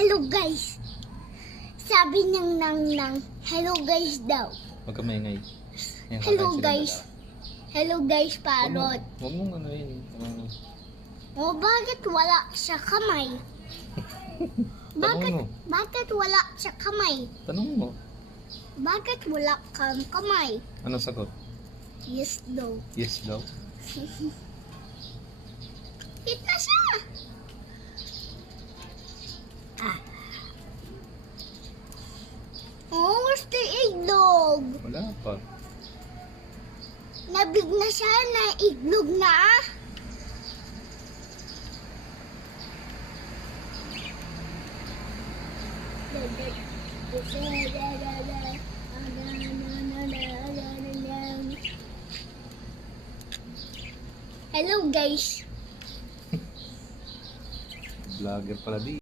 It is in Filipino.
Hello guys. Sabi ng nang hello guys daw. Huwag ka maingay. Yan, Hello kakain sila guys. dalawa. Hello guys, parrot. Huwag mong ano yun. O bakit wala sa kamay? Tanong mo. Bakit wala sa kamay? Tanong mo. Bakit wala kang kamay? Ano sagot? Yes daw. Yes daw. Hit na siya. Oh, where's the iglog? Wala pa. Nabig na siya na iglog na. Hello guys. Vlogger pala di.